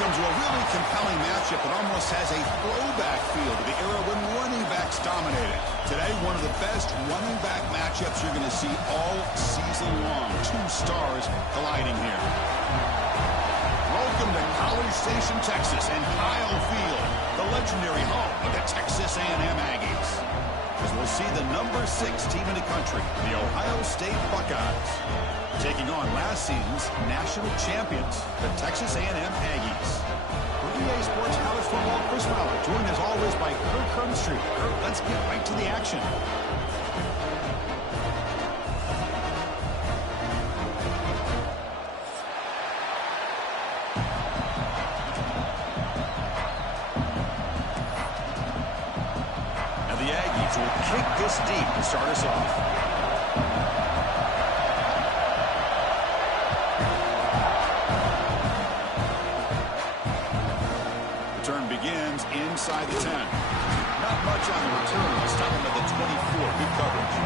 Welcome to a really compelling matchup that almost has a throwback feel to the era when running backs dominated. Today, one of the best running back matchups you're going to see all season long. Two stars colliding here. Welcome to College Station, Texas, and Kyle Field, the legendary home of the Texas A&M Aggies. As we'll see the number 6 team in the country, the Ohio State Buckeyes, taking on last season's national champions, the Texas A&M Aggies. For EA Sports College Football, Chris Fowler, joined as always by Kirk Hermstreet. Kirk, let's get right to the action. Now the Aggies will kick this deep to start us off. Inside the 10. Not much on the return. Stop him at the 24. Good coverage.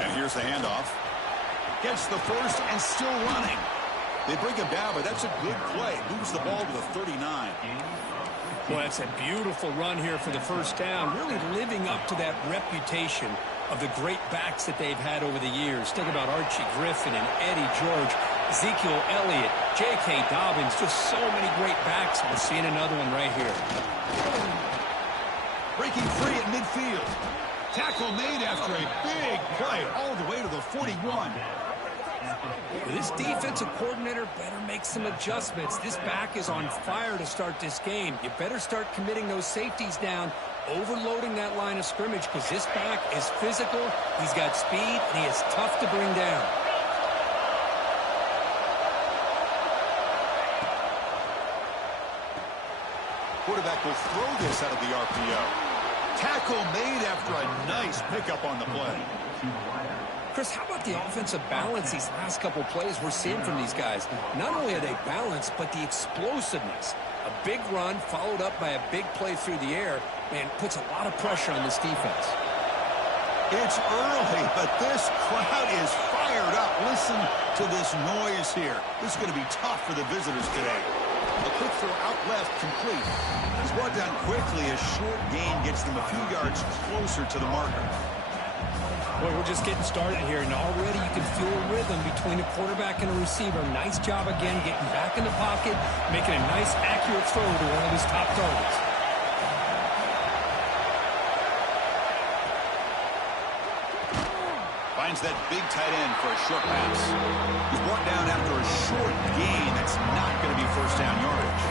And here's the handoff. Gets the first and still running. They bring him down, but that's a good play. Moves the ball to the 39. Well, that's a beautiful run here for the first down. Really living up to that reputation of the great backs that they've had over the years. Think about Archie Griffin and Eddie George, Ezekiel Elliott, J.K. Dobbins. Just so many great backs. We're seeing another one right here. Breaking free at midfield. Tackle made after a big play all the way to the 41. This defensive coordinator better make some adjustments. This back is on fire to start this game. You better start committing those safeties down, overloading that line of scrimmage, because this back is physical, he's got speed, and he is tough to bring down. Quarterback will throw this out of the RPO. Tackle made after a nice pickup on the play. Chris, how about the offensive balance these last couple plays we're seeing from these guys? Not only are they balanced, but the explosiveness. A big run followed up by a big play through the air, man, puts a lot of pressure on this defense. It's early, but this crowd is fired up. Listen to this noise here. This is going to be tough for the visitors today. A quick throw out left, complete. He's brought down quickly. A short gain gets them a few yards closer to the marker. Boy, we're just getting started here, and already you can feel a rhythm between a quarterback and a receiver. Nice job again getting back in the pocket, making a nice, accurate throw to one of his top targets. Finds that big tight end for a short pass. He's brought down after a short gain. That's not going to be first down yardage.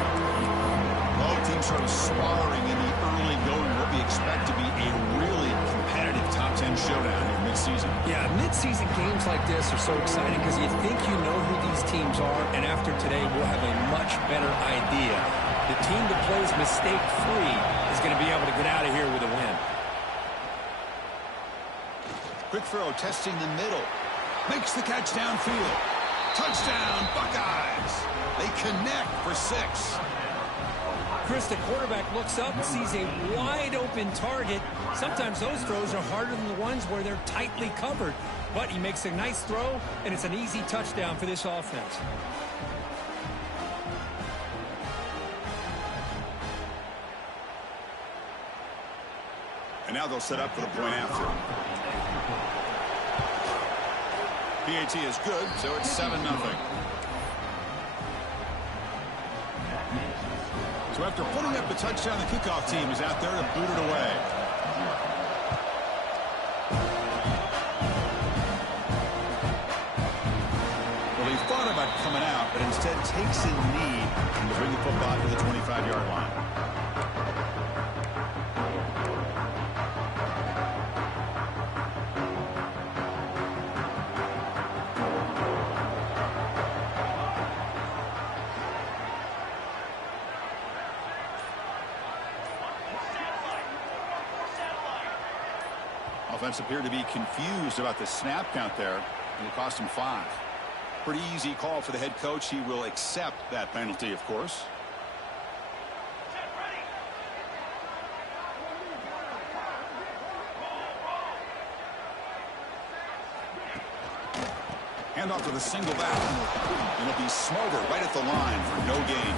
Both teams sort of sparring in the early going, what we expect to be a really competitive top 10 showdown here mid-season. Yeah, mid-season games like this are so exciting because you think you know who these teams are, and after today we'll have a much better idea. The team that plays mistake-free is going to be able to get out of here with a win. Quick throw, testing the middle. Makes the catch downfield. Touchdown, Buckeyes. They connect for 6. Chris, the quarterback looks up and sees a wide-open target. Sometimes those throws are harder than the ones where they're tightly covered. But he makes a nice throw, and it's an easy touchdown for this offense. And now they'll set up for the point after. PAT is good, so it's 7-0. So after putting up the touchdown, the kickoff team is out there to boot it away. Well, he thought about coming out, but instead takes a knee to bring the football to the 25-yard line. Offense appeared to be confused about the snap count there. It will cost him 5. Pretty easy call for the head coach. He will accept that penalty, of course. Hand off to the single back. And it'll be smothered right at the line for no gain.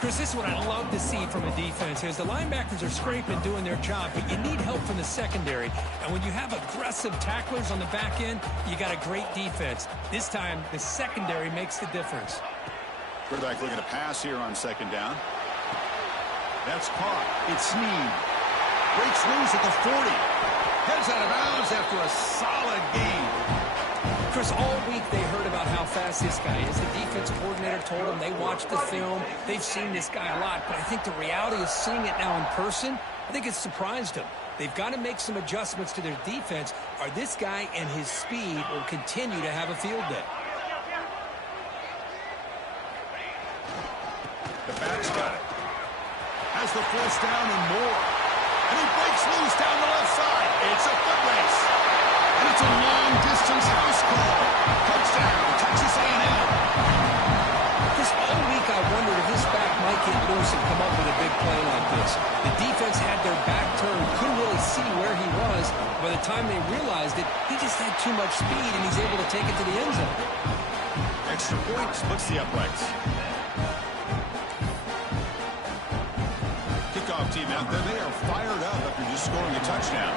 Chris, this is what I love to see from a defense is the linebackers are scraping, doing their job, but you need help from the secondary. And when you have aggressive tacklers on the back end, you got a great defense. This time, the secondary makes the difference. Quarterback looking to pass here on second down. That's caught. It's Snead. Breaks loose at the 40. Heads out of bounds after a solid game. Chris, all week they heard about how fast this guy is. The defense coordinator told them they watched the film. They've seen this guy a lot, but I think the reality of seeing it now in person, I think it's surprised them. They've got to make some adjustments to their defense, or this guy and his speed will continue to have a field day. The back's got it. Has the force down and more. And he breaks loose down the left side. It's a foot race. And it's a long-distance house call. Touchdown, Texas A&M. Just all week I wondered if this back might get loose and come up with a big play like this. The defense had their back turned, couldn't really see where he was. By the time they realized it, he just had too much speed, and he's able to take it to the end zone. Extra point splits the uprights. Kickoff team out there. They are fired up after just scoring a touchdown.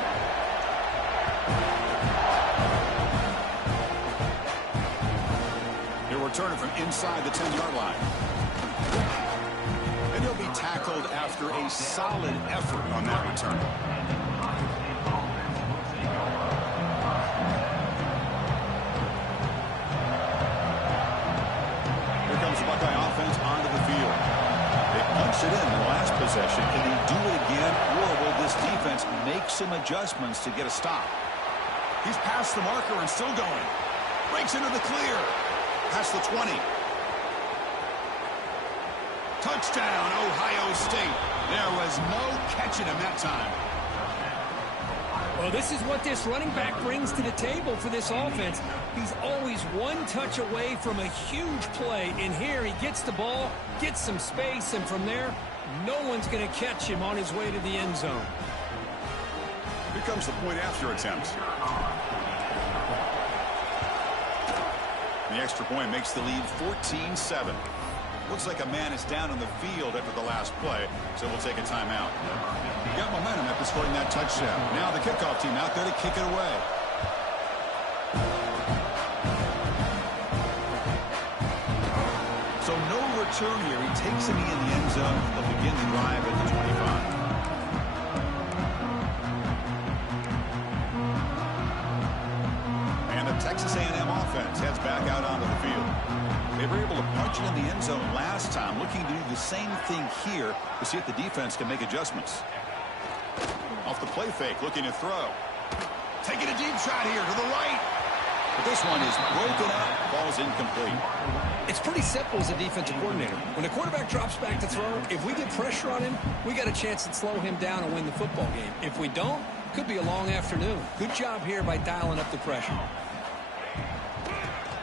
Returner from inside the 10-yard line. And he'll be tackled after a solid effort on that return. Here comes the Buckeye offense onto the field. They punched it in the last possession. Can they do it again, or will this defense make some adjustments to get a stop? He's past the marker and still going. Breaks into the clear. Past the 20. Touchdown, Ohio State. There was no catching him that time. Well, this is what this running back brings to the table for this offense. He's always one touch away from a huge play. And here he gets the ball, gets some space, and from there, no one's going to catch him on his way to the end zone. Here comes the point after attempt. The extra point makes the lead 14-7. Looks like a man is down on the field after the last play, so we'll take a timeout. You got momentum after scoring that touchdown. Now the kickoff team out there to kick it away. So no return here. He takes it in the end zone. They'll begin the drive at the 25. Texas A&M offense heads back out onto the field. They were able to punch it in the end zone last time, looking to do the same thing here to see if the defense can make adjustments. Off the play fake, looking to throw. Taking a deep shot here to the right. But this one is broken up, falls incomplete. It's pretty simple as a defensive coordinator. When the quarterback drops back to throw, if we get pressure on him, we got a chance to slow him down and win the football game. If we don't, it could be a long afternoon. Good job here by dialing up the pressure.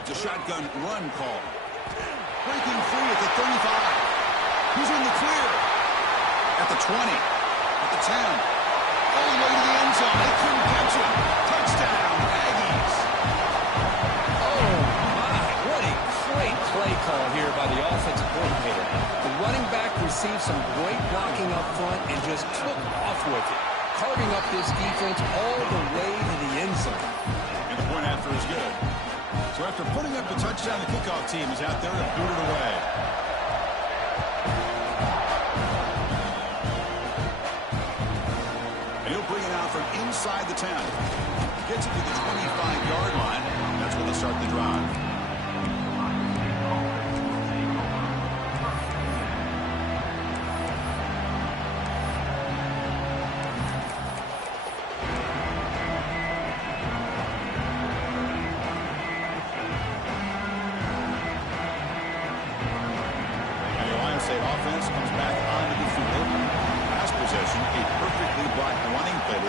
It's a shotgun run call. Breaking free at the 35. He's in the clear. At the 20. At the 10. All the way to the end zone. They couldn't catch him. Touchdown, Aggies. Oh, my. What a great play call here by the offensive coordinator. The running back received some great blocking up front and just took off with it, carving up this defense all the way to the end zone. And the point after is good. So after putting up the touchdown, the kickoff team is out there to boot it away. And he'll bring it out from inside the 10. Gets it to the 25-yard line. That's where they start the drive.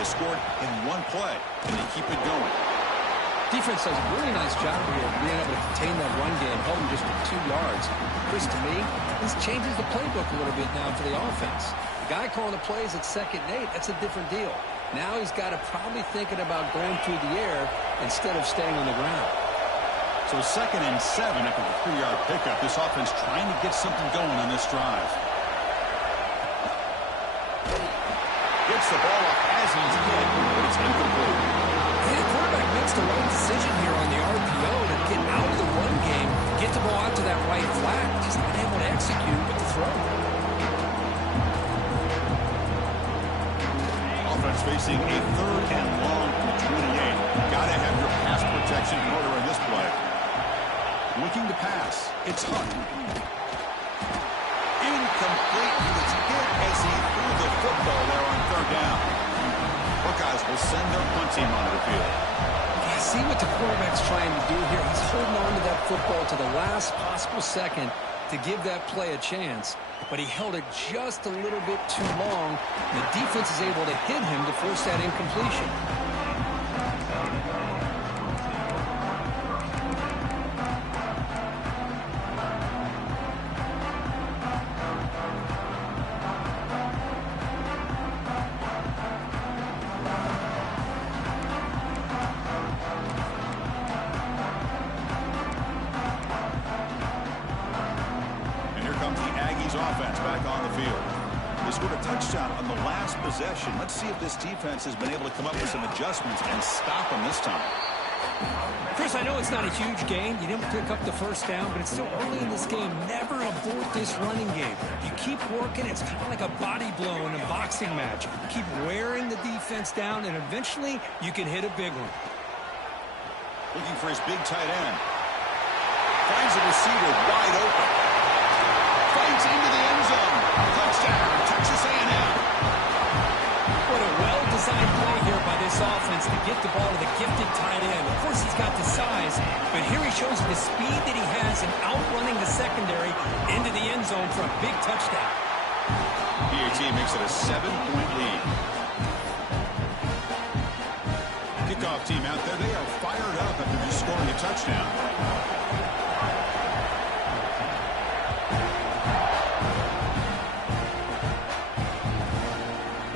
scored in one play, and they keep it going. Defense does a really nice job here of being able to contain that run game, held him just for 2 yards. Chris, to me, this changes the playbook a little bit now for the offense. The guy calling the plays at 2nd and 8, that's a different deal. Now he's got to probably thinking about going through the air instead of staying on the ground. So 2nd and 7 after the 3-yard pickup. This offense trying to get something going on this drive. Gets the ball up as he's hit, but it's incomplete. The quarterback makes the right decision here on the RPO to get out of the run game, get the ball out to that right flat, just not able to execute with the throw. Offense facing a 3rd and long from the 28. Got to have your pass protection in order in this play. Looking to pass. It's Hunt. Incomplete. He was hit as he threw the football there on 3rd down. Buckeyes will send their punt team onto the field. See what the quarterback's trying to do here. He's holding on to that football to the last possible second to give that play a chance. But he held it just a little bit too long. The defense is able to hit him to force that incompletion. Offense back on the field. They scored a touchdown on the last possession. Let's see if this defense has been able to come up with some adjustments and stop them this time. Chris, I know it's not a huge gain. You didn't pick up the 1st down, but it's still early in this game. Never abort this running game. You keep working. It's kind of like a body blow in a boxing match. Keep wearing the defense down, and eventually you can hit a big one. Looking for his big tight end. Finds a receiver wide open. Fights into the end zone. Touchdown, Texas A&M. What a well-designed play here by this offense to get the ball to the gifted tight end. Of course, he's got the size, but here he shows the speed that he has in outrunning the secondary into the end zone for a big touchdown. PAT makes it a 7-point lead. Kickoff team out there. They are fired up after just scoring a touchdown.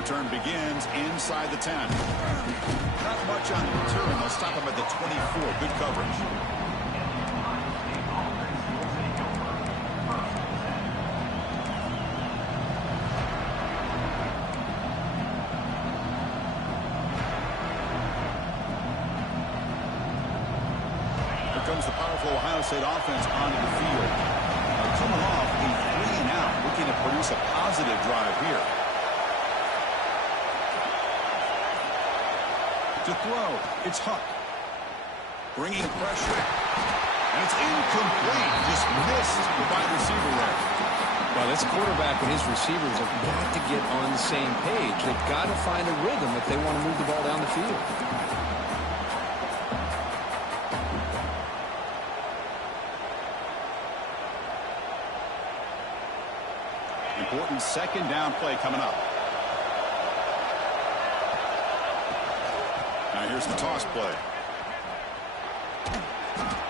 Return begins inside the 10. Not much on the return. They'll stop him at the 24. Good coverage. Here comes the powerful Ohio State offense onto the field. Now coming off a 3-and-out, looking to produce a positive drive here. To throw, it's Hunt. Bringing pressure. And it's incomplete. Just missed the wide receiver there. Well, this quarterback and his receivers have got to get on the same page. They've got to find a rhythm if they want to move the ball down the field. Important 2nd down play coming up. Now here's the toss play.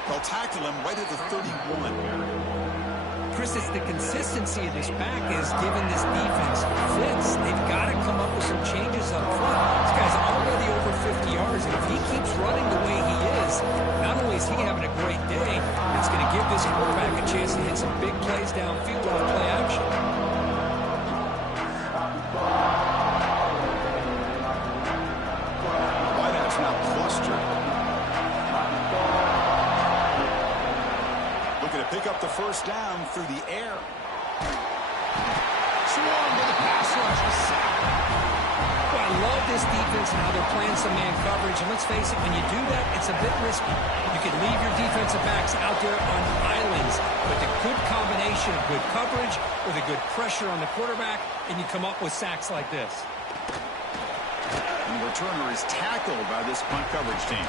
They'll tackle him right at the 31. Chris, it's the consistency of this back is giving this defense fits. They've got to come up with some changes up front. This guy's already over 50 yards, and if he keeps running the way he is, not only is he having a great day, it's going to give this quarterback a chance to hit some big plays downfield with play action. Pick up the 1st down through the air. Swarm to the pass rush. Well, I love this defense and how they're playing some man coverage. And let's face it, when you do that, it's a bit risky. You can leave your defensive backs out there on islands, but the good combination of good coverage with a good pressure on the quarterback, and you come up with sacks like this. And the returner is tackled by this punt coverage team.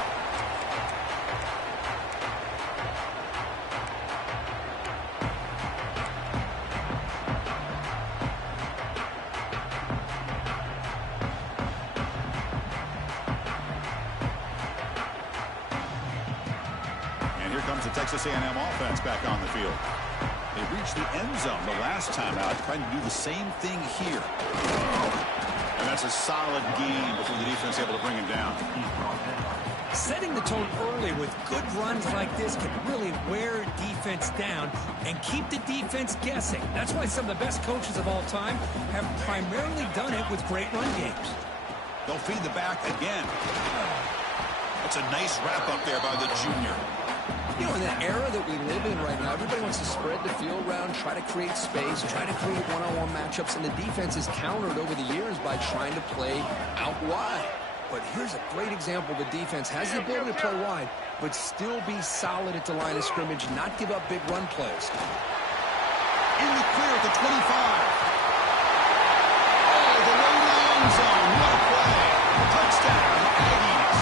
the Texas A&M offense back on the field. They reached the end zone the last time out, trying to do the same thing here. And that's a solid gain before the defense able to bring him down. Setting the tone early with good runs like this can really wear defense down and keep the defense guessing. That's why some of the best coaches of all time have primarily done it with great run games. They'll feed the back again. That's a nice wrap up there by the junior. You know, in the era that we live in right now, everybody wants to spread the field around, try to create space, try to create one-on-one matchups, and the defense is countered over the years by trying to play out wide. But here's a great example. The defense has the ability to play wide, but still be solid at the line of scrimmage, not give up big run plays. In the clear at the 25. Oh, the low end zone. What a play. Touchdown, Aggies.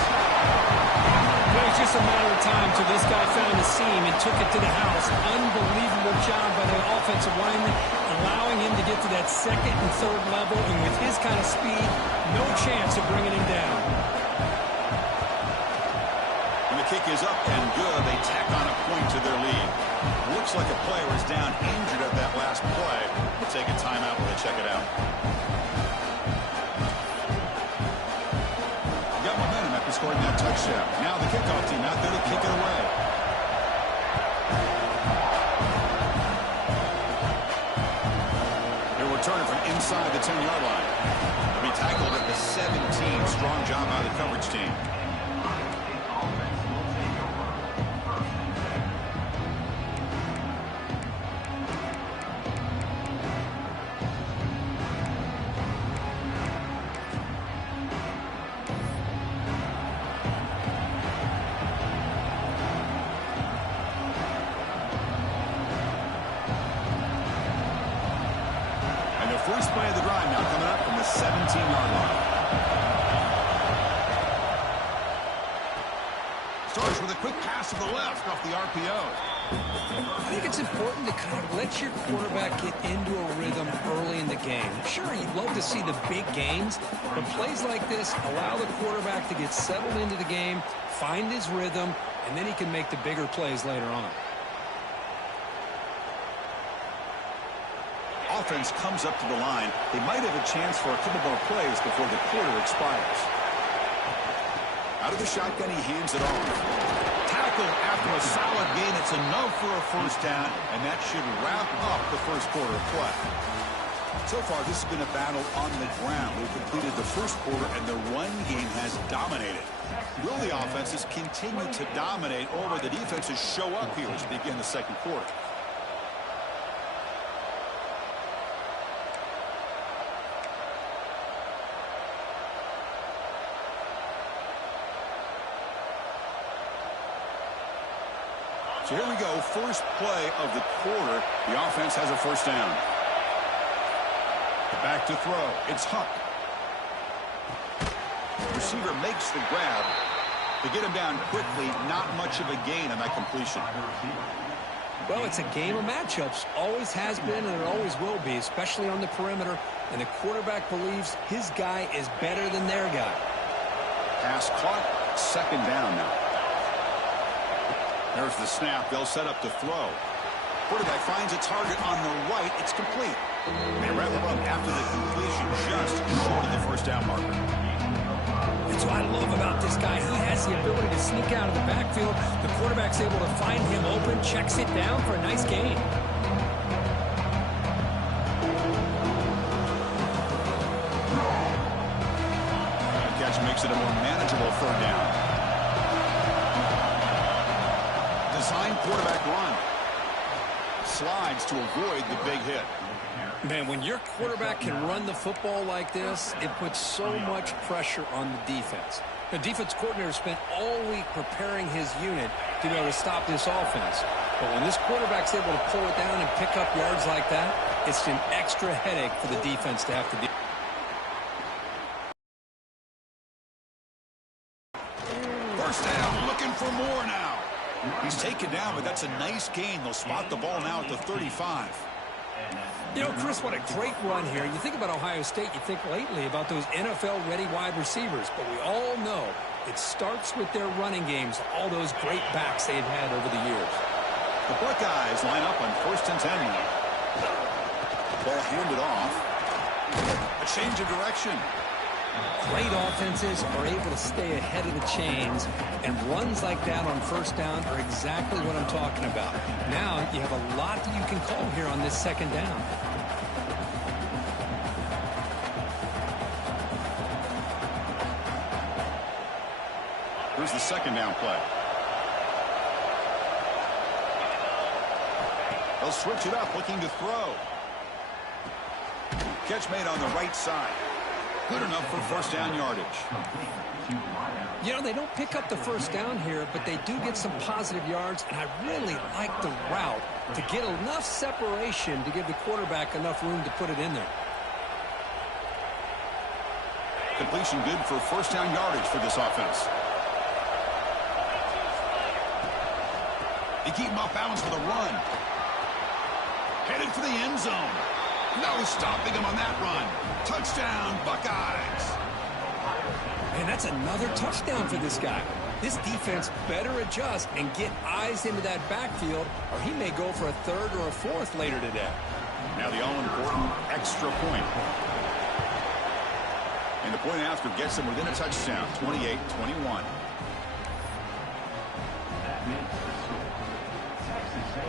Well, it's just a matter of time till this guy found the seam and took it to the house. Unbelievable job by the offensive lineman, allowing him to get to that second and third level, and with his kind of speed, no chance of bringing him down. And the kick is up and good. They tack on a point to their lead. Looks like a player is down injured at that last play. We'll take a timeout when they check it out. Got momentum after scoring that touchdown. Now the kickoff team out there to kick it away. They're returning from inside the 10-yard line. They'll be tackled at the 17. Strong job by the coverage team. First play of the drive now coming up from the 17-yard line. Starts with a quick pass to the left off the RPO. I think it's important to kind of let your quarterback get into a rhythm early in the game. Sure, you'd love to see the big gains, but plays like this allow the quarterback to get settled into the game, find his rhythm, and then he can make the bigger plays later on. Offense comes up to the line. They might have a chance for a couple more plays before the quarter expires. Out of the shotgun, he hands it off. Tackled after a solid gain. It's enough for a first down, and that should wrap up the first quarter of play. So far, this has been a battle on the ground. They've completed the first quarter, and the run game has dominated. Will the offenses continue to dominate, or will the defenses show up here as we begin the second quarter? So here we go, first play of the quarter. The offense has a first down. Back to throw. It's Huck. Receiver makes the grab. To get him down quickly, not much of a gain on that completion. Well, it's a game of matchups. Always has been and it always will be, especially on the perimeter. And the quarterback believes his guy is better than their guy. Pass caught. Second down now. There's the snap. They'll set up to throw. Quarterback finds a target on the right. It's complete. They wrap him up after the completion, just short of the first down marker. That's what I love about this guy. He has the ability to sneak out of the backfield. The quarterback's able to find him open, checks it down for a nice gain. The catch makes it a more manageable third down. Design quarterback run. Slides to avoid the big hit. Man, when your quarterback can run the football like this, it puts so much pressure on the defense. The defense coordinator spent all week preparing his unit to be able to stop this offense. But when this quarterback's able to pull it down and pick up yards like that, it's an extra headache for the defense to have to deal. First down, looking for more now. He's taken down, but that's a nice gain. They'll spot the ball now at the 35. You know, Chris, what a great run here. You think about Ohio State, you think lately about those NFL-ready wide receivers, but we all know it starts with their running games, all those great backs they've had over the years. The Buckeyes line up on 1st and 10 now. Ball handed off. A change of direction. Great offenses are able to stay ahead of the chains, and runs like that on 1st down are exactly what I'm talking about. Now you have a lot that you can call here on this 2nd down. Here's the 2nd down play. They'll switch it up, looking to throw. Catch made on the right side. Good enough for 1st down yardage. You know, they don't pick up the 1st down here, but they do get some positive yards, and I really like the route to get enough separation to give the quarterback enough room to put it in there. Completion good for 1st down yardage for this offense. They keep him off balance for the run. Headed for the end zone. No stopping him on that run. Touchdown, Buckeyes. And that's another touchdown for this guy. This defense better adjust and get eyes into that backfield, or he may go for a 3rd or a 4th later today. Now the all-important extra point. And the point after gets them within a touchdown, 28-21.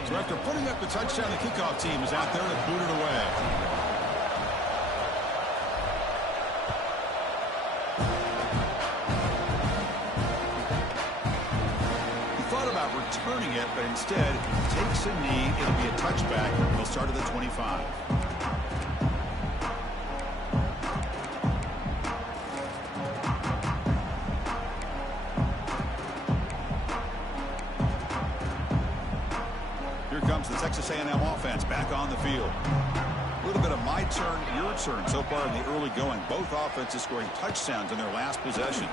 So after putting up the touchdown, the kickoff team is out there to boot it away. He thought about returning it, but instead takes a knee. It'll be a touchback. He'll start at the 25. The Texas A&M offense back on the field. A little bit of my turn, your turn so far in the early going. Both offenses scoring touchdowns in their last possessions.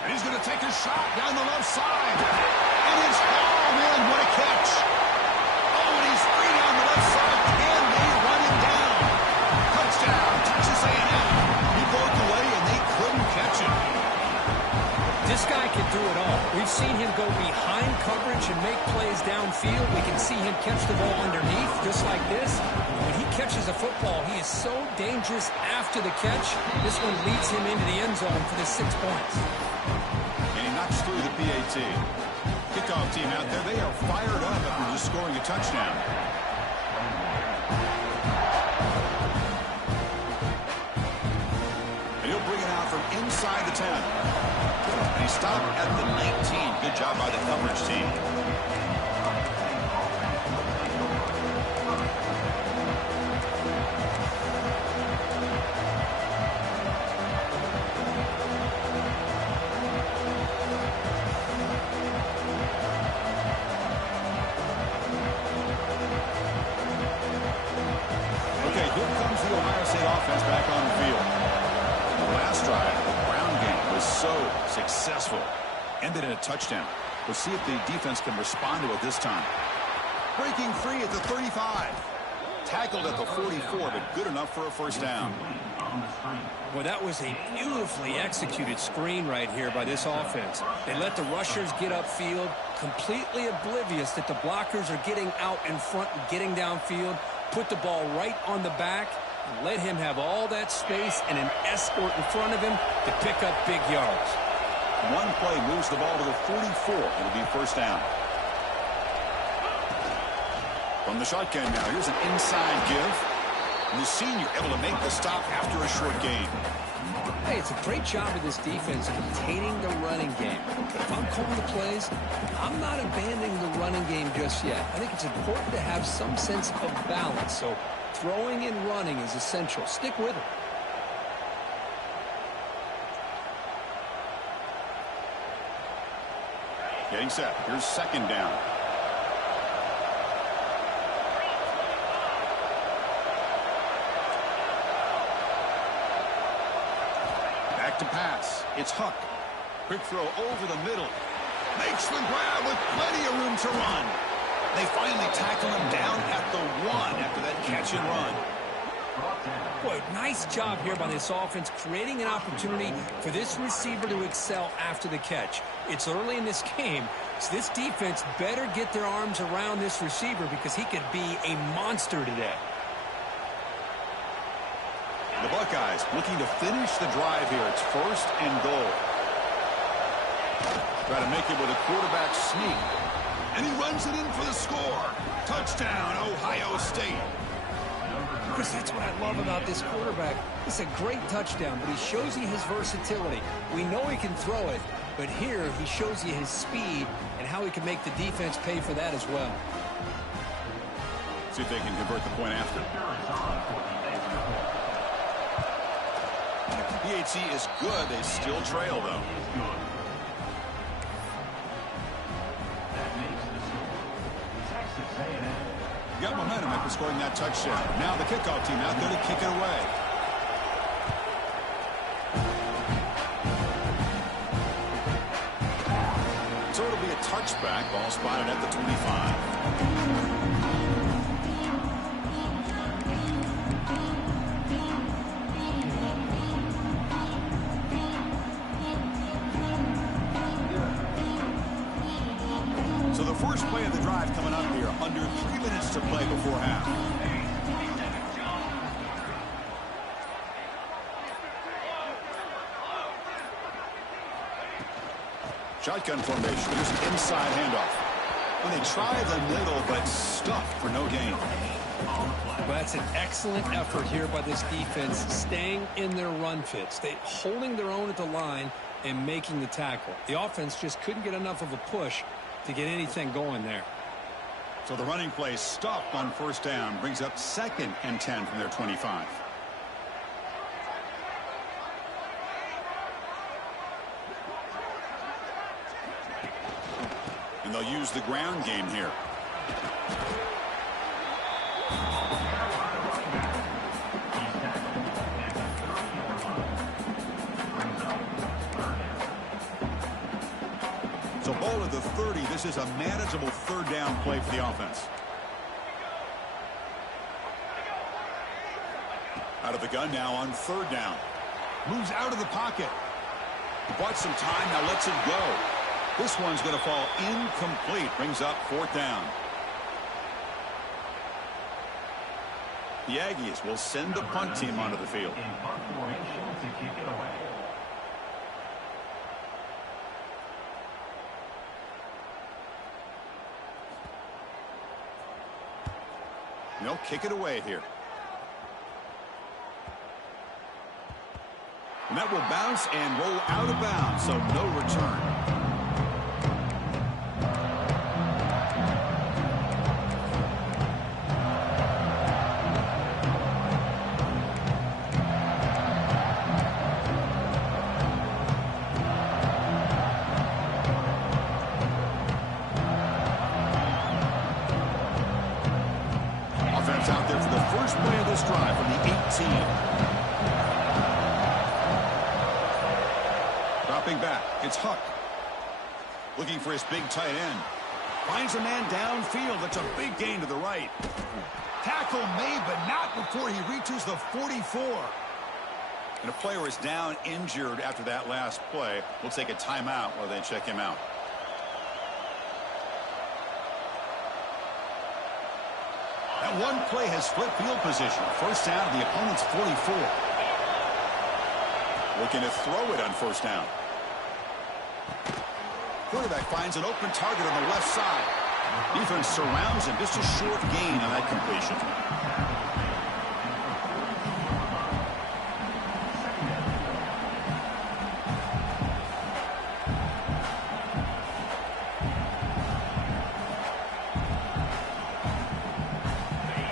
And he's going to take a shot down the left side. And it's, oh man, what a catch. Oh, and he's free down the left side. Can they run him down? Touchdown, Texas A&M. He broke away and they couldn't catch him. This guy can do it all. We've seen him go behind coverage and make plays downfield. We can see him catch the ball underneath, just like this. When he catches a football, he is so dangerous after the catch. This one leads him into the end zone for the 6 points. And he knocks through the PAT. Kickoff team out there, they are fired up after just scoring a touchdown. And he'll bring it out from inside the 10. He stopped at the 19. Good job by the coverage team. Okay, here comes the Ohio State offense back on the field. The last drive, the ground game was so successful. Ended in a touchdown. We'll see if the defense can respond to it this time. Breaking free at the 35. Tackled at the 44, but good enough for a 1st down. Well, that was a beautifully executed screen right here by this offense. They let the rushers get upfield, completely oblivious that the blockers are getting out in front and getting downfield, put the ball right on the back, and let him have all that space and an escort in front of him to pick up big yards. One play moves the ball to the 44. It'll be 1st down. From the shotgun now, here's an inside give. And the senior able to make the stop after a short gain. Hey, it's a great job of this defense containing the running game. But if I'm calling the plays, I'm not abandoning the running game just yet. I think it's important to have some sense of balance. So throwing and running is essential. Stick with it. Getting set. Here's 2nd down. Back to pass. It's Huck. Quick throw over the middle. Makes the grab with plenty of room to run. They finally tackle him down at the 1 after that catch and run. Boy, nice job here by this offense, creating an opportunity for this receiver to excel after the catch. It's early in this game, so this defense better get their arms around this receiver because he could be a monster today. The Buckeyes looking to finish the drive here. It's 1st and goal. Try to make it with a quarterback sneak. And he runs it in for the score. Touchdown, Ohio State. Chris, that's what I love about this quarterback. It's a great touchdown, but he shows you his versatility. We know he can throw it, but here he shows you his speed and how he can make the defense pay for that as well. See if they can convert the point after. PHC is good. They still trail, though. Got momentum after scoring that touchdown. Now the kickoff team out there to kick it away. So it'll be a touchback. Ball spotted at the 25. So the first play of the drive coming up here. Under 3 minutes to play before half. Shotgun formation. Here's an inside handoff. When they try the middle, but stuffed for no gain. Well, that's an excellent effort here by this defense, staying in their run fits. They holding their own at the line and making the tackle. The offense just couldn't get enough of a push to get anything going there. So the running play stopped on 1st down. Brings up 2nd and 10 from their 25. And they'll use the ground game here. So ball at the 30. This is a manageable 3rd down play for the offense. Out of the gun now on 3rd down. Moves out of the pocket. Bought some time, now lets it go. This one's going to fall incomplete. Brings up 4th down. The Aggies will send the punt team onto the field. And they'll kick it away here. And that will bounce and roll out of bounds, so no return. Offense out there for the first play of this drive from the 18. Dropping back, it's Huck. Looking for his big tight end. Finds a man downfield. That's a big gain to the right. Tackle made, but not before he reaches the 44. And a player is down injured after that last play. We'll take a timeout while they check him out. That one play has split field position. 1st down to the opponent's 44. Looking to throw it on 1st down. Quarterback finds an open target on the left side. Defense surrounds him. Just a short gain on that completion.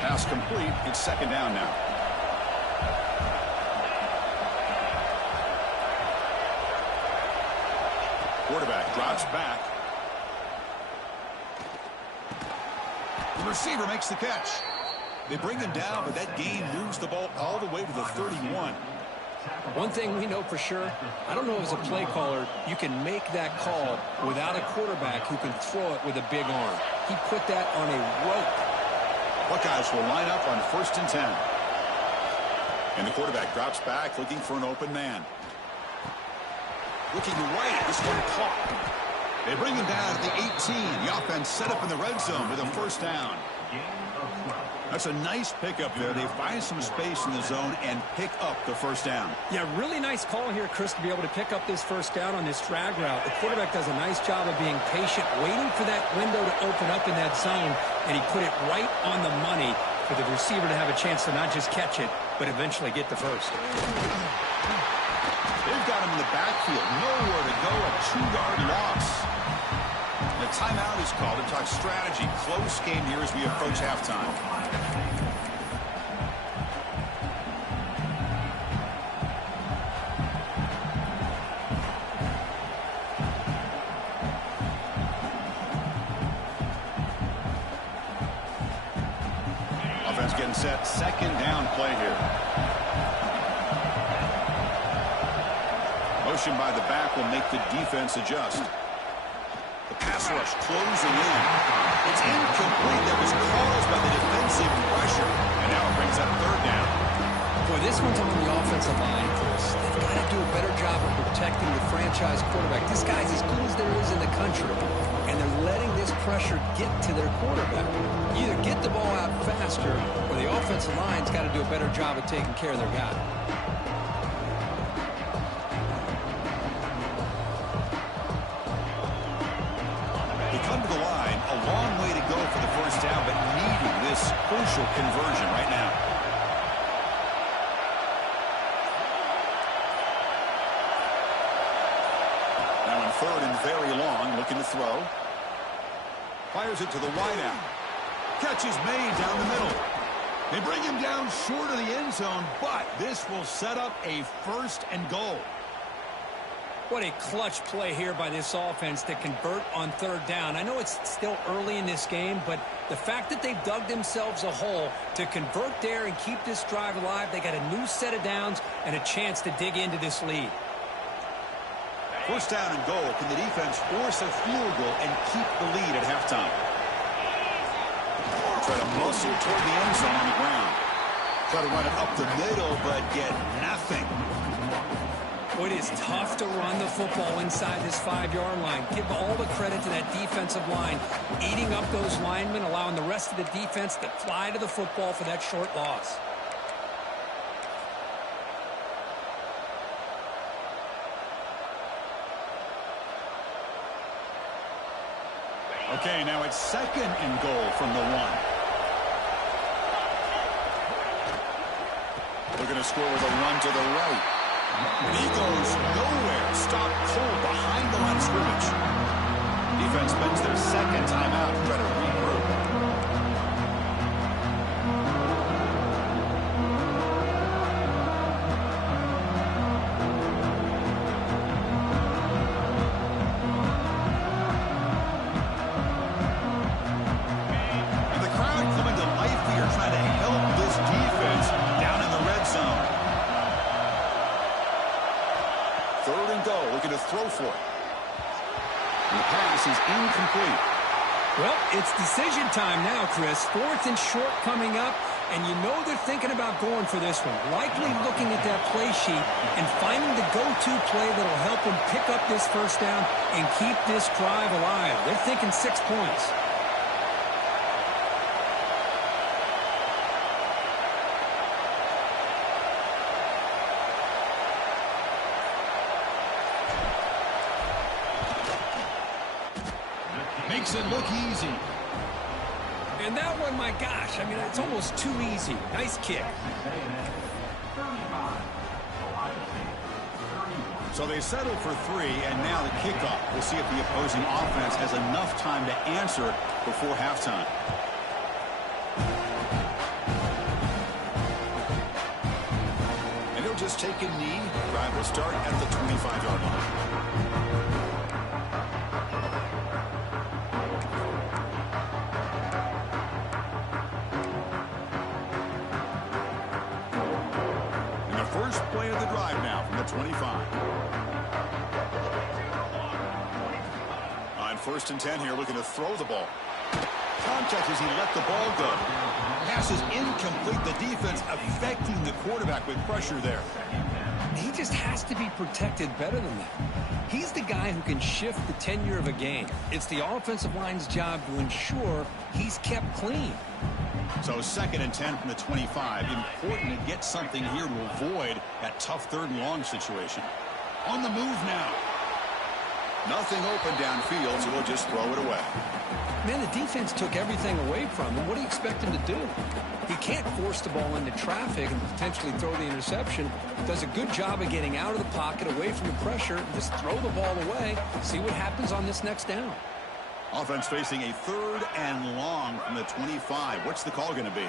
Pass complete. It's 2nd down now. Quarterback drops back. The receiver makes the catch. They bring him down, but that gain moves the ball all the way to the 31. One thing we know for sure, I don't know as a play caller, you can make that call without a quarterback who can throw it with a big arm. He put that on a rope. Buckeyes will line up on 1st and 10. And the quarterback drops back, looking for an open man. Looking right, this one caught. They bring him down at the 18. The offense set up in the red zone with a 1st down. That's a nice pickup there. They find some space in the zone and pick up the 1st down. Yeah, really nice call here, Chris, to be able to pick up this 1st down on this drag route. The quarterback does a nice job of being patient, waiting for that window to open up in that zone, and he put it right on the money for the receiver to have a chance to not just catch it, but eventually get the 1st. They've got him in the backfield. Nowhere to go, a 2-yard loss. The timeout is called to talk strategy. Close game here as we approach halftime. Offense getting set. 2nd down play here. Motion by the back will make the defense adjust. The pass rush closing in. It's incomplete. That was caused by the defensive pressure. And now it brings up 3rd down. Boy, this one's on the offensive line, Chris. They've got to do a better job of protecting the franchise quarterback. This guy's as good as there is in the country. And they're letting this pressure get to their quarterback. Either get the ball out faster, or the offensive line's got to do a better job of taking care of their guy. Come to the line, a long way to go for the 1st down, but needing this crucial conversion right now. Now in 3rd and very long, looking to throw. Fires it to the wideout. Catch is made down the middle. They bring him down short of the end zone, but this will set up a 1st and goal. What a clutch play here by this offense to convert on 3rd down. I know it's still early in this game, but the fact that they've dug themselves a hole to convert there and keep this drive alive, they got a new set of downs and a chance to dig into this lead. 1st down and goal. Can the defense force a field goal and keep the lead at halftime? Try to muscle toward the end zone on the ground. Try to run it up the middle, but get nothing. It is tough to run the football inside this 5-yard line. Give all the credit to that defensive line, eating up those linemen, allowing the rest of the defense to fly to the football for that short loss. Okay, now it's 2nd and goal from the 1. They're going to score with a run to the right. And he goes nowhere. Stop cold behind the line of scrimmage. Defense spends their 2nd timeout to try to regroup. And the crowd coming to life here, trying to help this defense down in the red zone. 3rd and goal, looking to throw for it. And the pass is incomplete. Well, it's decision time now, Chris. 4th and short coming up, and you know they're thinking about going for this one. Likely looking at that play sheet and finding the go-to play that'll help them pick up this 1st down and keep this drive alive. They're thinking 6 points. Makes it look easy. And that one, my gosh, I mean, it's almost too easy. Nice kick. So they settle for 3, and now the kickoff. We'll see if the opposing offense has enough time to answer before halftime. And he'll just take a knee. Drive will start at the 25-yard line. First play of the drive now from the 25. On 1st and 10 here, looking to throw the ball. Contact as he let the ball go. Pass is incomplete. The defense affecting the quarterback with pressure there. He just has to be protected better than that. He's the guy who can shift the tenure of a game. It's the offensive line's job to ensure he's kept clean. So 2nd and 10 from the 25. Important to get something here to avoid that tough 3rd and long situation. On the move now. Nothing open downfield, so we'll just throw it away. Man, the defense took everything away from him. What do you expect him to do? He can't force the ball into traffic and potentially throw the interception. Does a good job of getting out of the pocket, away from the pressure, and just throw the ball away. See what happens on this next down. Offense facing a 3rd and long from the 25. What's the call going to be?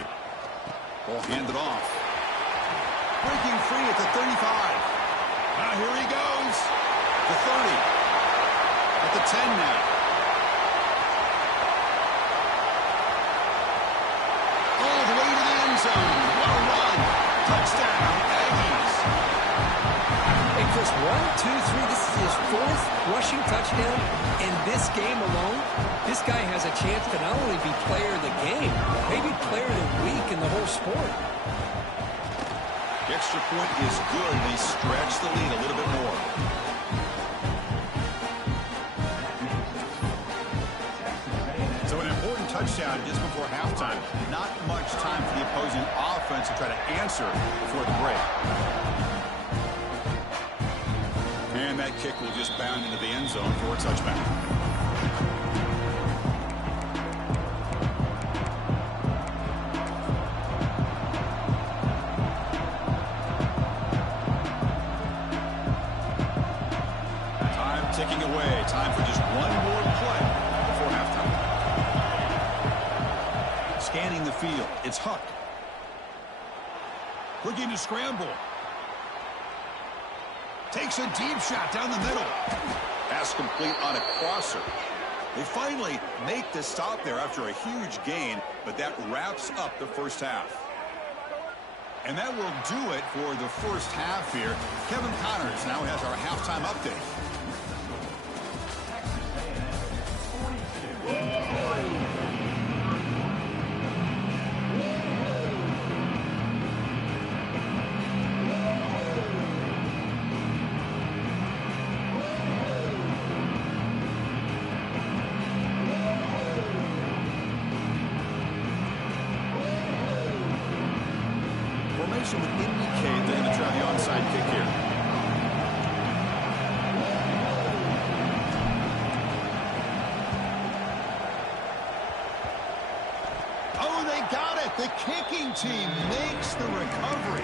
Ball handed off. Breaking free at the 35. Now here he goes. The 30. At the 10 now. All the way to the end zone. What a run. Touchdown, Aggies. Hey, Chris, 1, 2, 3. This is his 4th rushing touchdown. In this game alone, this guy has a chance to not only be player of the game, maybe player of the week in the whole sport. The extra point is good. They stretch the lead a little bit more. So an important touchdown just before halftime. Not much time for the opposing offense to try to answer before the break. And that kick will just bound into the end zone for a touchback. Time ticking away. Time for just one more play before halftime. Scanning the field. It's Huck. Looking to scramble. Takes a deep shot down the middle. Pass complete on a crosser. They finally make the stop there after a huge gain, but that wraps up the first half. And that will do it for the first half here. Kevin Connors now has our halftime update. Would indicate they're going to try the onside kick here. Oh, they got it. The kicking team makes the recovery.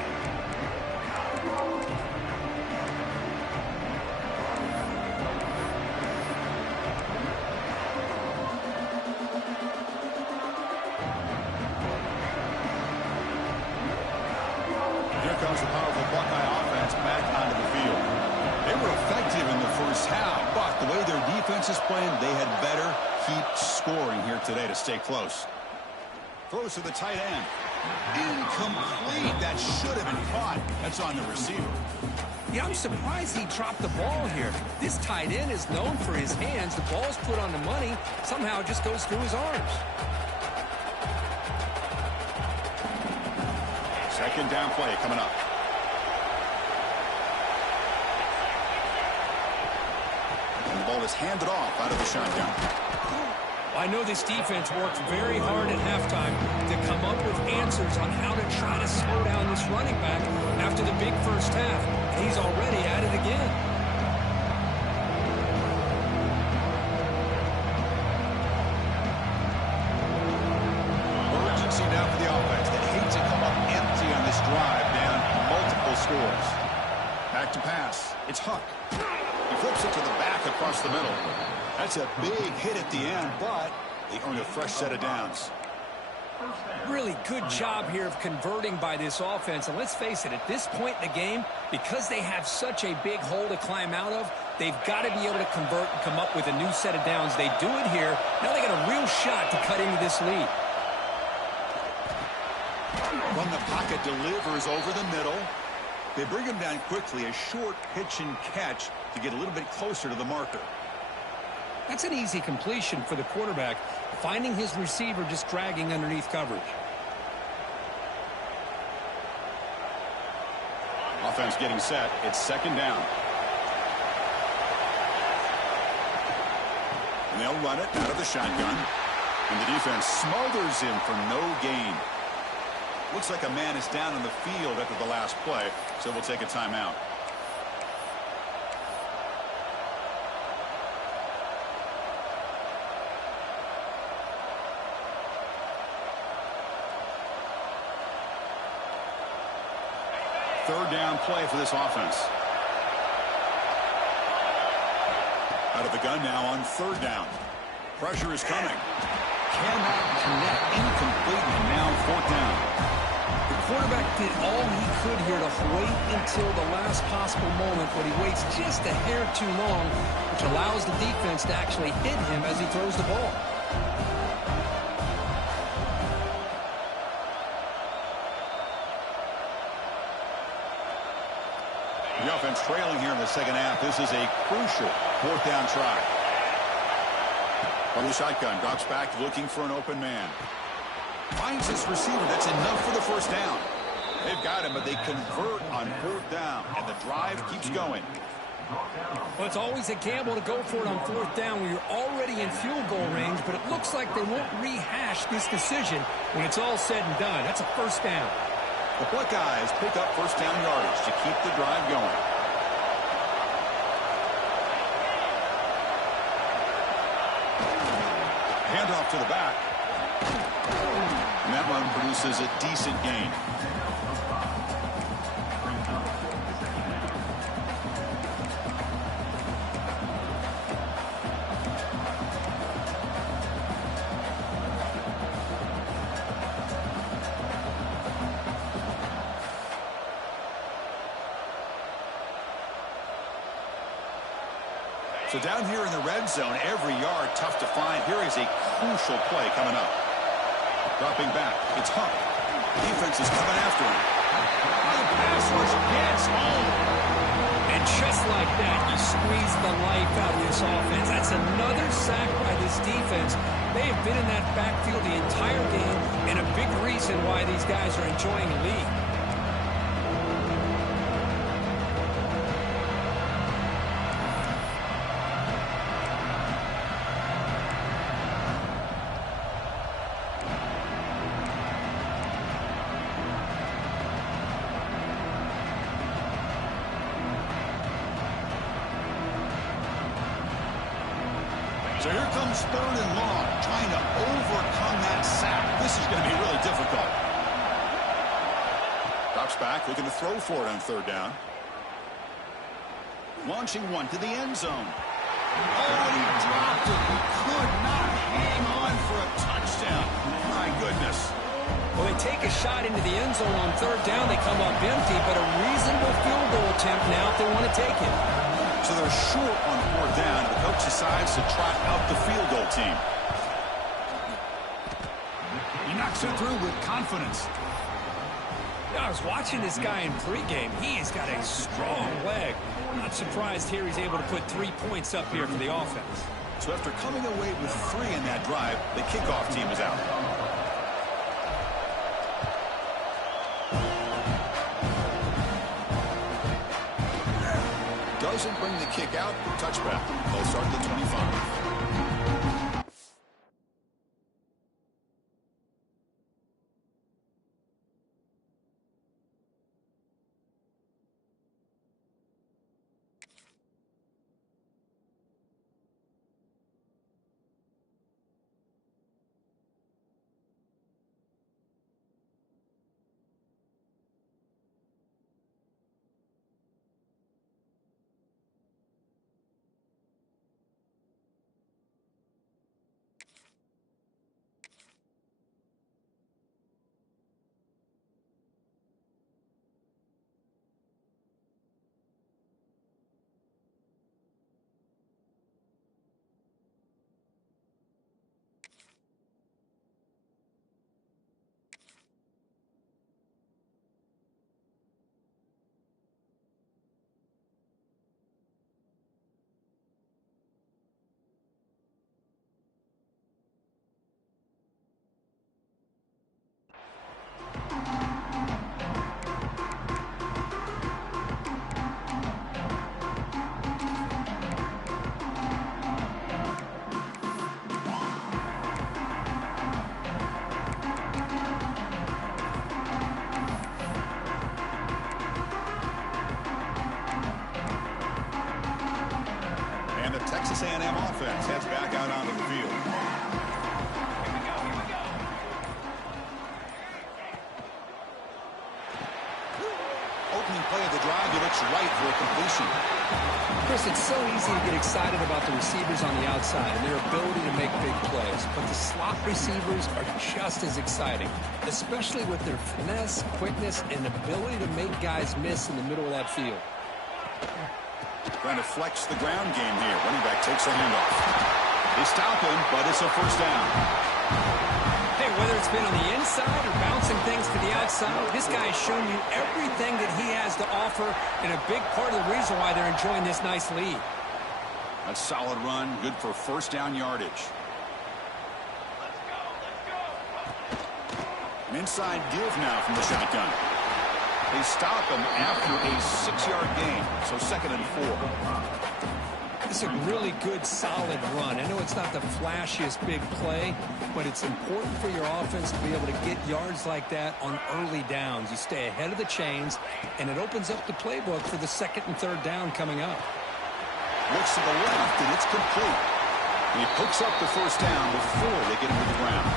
Comes the powerful Buckeye offense back onto the field. They were effective in the first half, but the way their defense is playing, they had better keep scoring here today to stay close. Throws to the tight end. Incomplete. That should have been caught. That's on the receiver. Yeah, I'm surprised he dropped the ball here. This tight end is known for his hands. The ball's put on the money. Somehow it just goes through his arms. Second down play coming up. And the ball is handed off out of the shotgun. I know this defense worked very hard at halftime to come up with answers on how to try to slow down this running back after the big first half. And he's already at it again. Urgency now for the offense. They hate to come up empty on this drive, down multiple scores. Back to pass. It's Huck. He flips it to the back across the middle. That's a big hit at the end, but they earn a fresh set of downs. Really good job here of converting by this offense. And let's face it, at this point in the game, because they have such a big hole to climb out of, they've got to be able to convert and come up with a new set of downs. They do it here. Now they got a real shot to cut into this lead. When the pocket delivers over the middle, they bring him down quickly. A short pitch and catch to get a little bit closer to the marker. That's an easy completion for the quarterback, finding his receiver just dragging underneath coverage. Offense getting set. It's second down. And they'll run it out of the shotgun. And the defense smothers him for no gain. Looks like a man is down on the field after the last play, so we'll take a timeout. Third down play for this offense. Out of the gun now on third down. Pressure is coming. Cannot connect. Incomplete, and now fourth down. The quarterback did all he could here to wait until the last possible moment, but he waits just a hair too long, which allows the defense to actually hit him as he throws the ball. The offense trailing here in the second half. This is a crucial fourth down try. From the shotgun, drops back looking for an open man. Finds his receiver. That's enough for the first down. They've got him, but they convert on fourth down, and the drive keeps going. Well, it's always a gamble to go for it on fourth down when you're already in field goal range, but it looks like they won't rehash this decision when it's all said and done. That's a first down. The Buckeyes pick up first down yardage to keep the drive going. Handoff to the back. And that run produces a decent gain. So down here in the red zone, every yard tough to find. Here is a crucial play coming up. Dropping back. It's Hunt. Defense is coming after him. The pass rush gets home. And just like that, you squeeze the life out of this offense. That's another sack by this defense. They have been in that backfield the entire game, and a big reason why these guys are enjoying the lead. So here comes third and long, trying to overcome that sack. This is going to be really difficult. Drops back, looking to throw for it on third down. Launching one to the end zone. Oh, he dropped it. He could not hang on for a touchdown. My goodness. Well, they take a shot into the end zone on third down. They come up empty, but a reasonable field goal attempt now if they want to take it. So they're short on fourth down. The coach decides to trot out the field goal team. He knocks it through with confidence. Yeah, I was watching this guy in pregame. He's got a strong leg. Not surprised here he's able to put 3 points up here for the offense. So after coming away with 3 in that drive, the kickoff team is out. Doesn't bring the kick out. Touchback. They'll start at the 25. Texas A&M offense heads back out onto the field. Opening play of the drive, he looks right for a completion. Chris, it's so easy to get excited about the receivers on the outside and their ability to make big plays, but the slot receivers are just as exciting, especially with their finesse, quickness, and ability to make guys miss in the middle of that field. Trying to flex the ground game here. Running back takes the handoff. They stop him, but it's a first down. Hey, whether it's been on the inside or bouncing things to the outside, this guy has shown you everything that he has to offer, and a big part of the reason why they're enjoying this nice lead. A solid run, good for first down yardage. An inside give now from the shotgun. They stop him after a 6-yard gain, so 2nd and 4. This is a really good, solid run. I know it's not the flashiest big play, but it's important for your offense to be able to get yards like that on early downs. You stay ahead of the chains, and it opens up the playbook for the 2nd and 3rd down coming up. Looks to the left, and it's complete. He picks up the first down before they get him to the ground.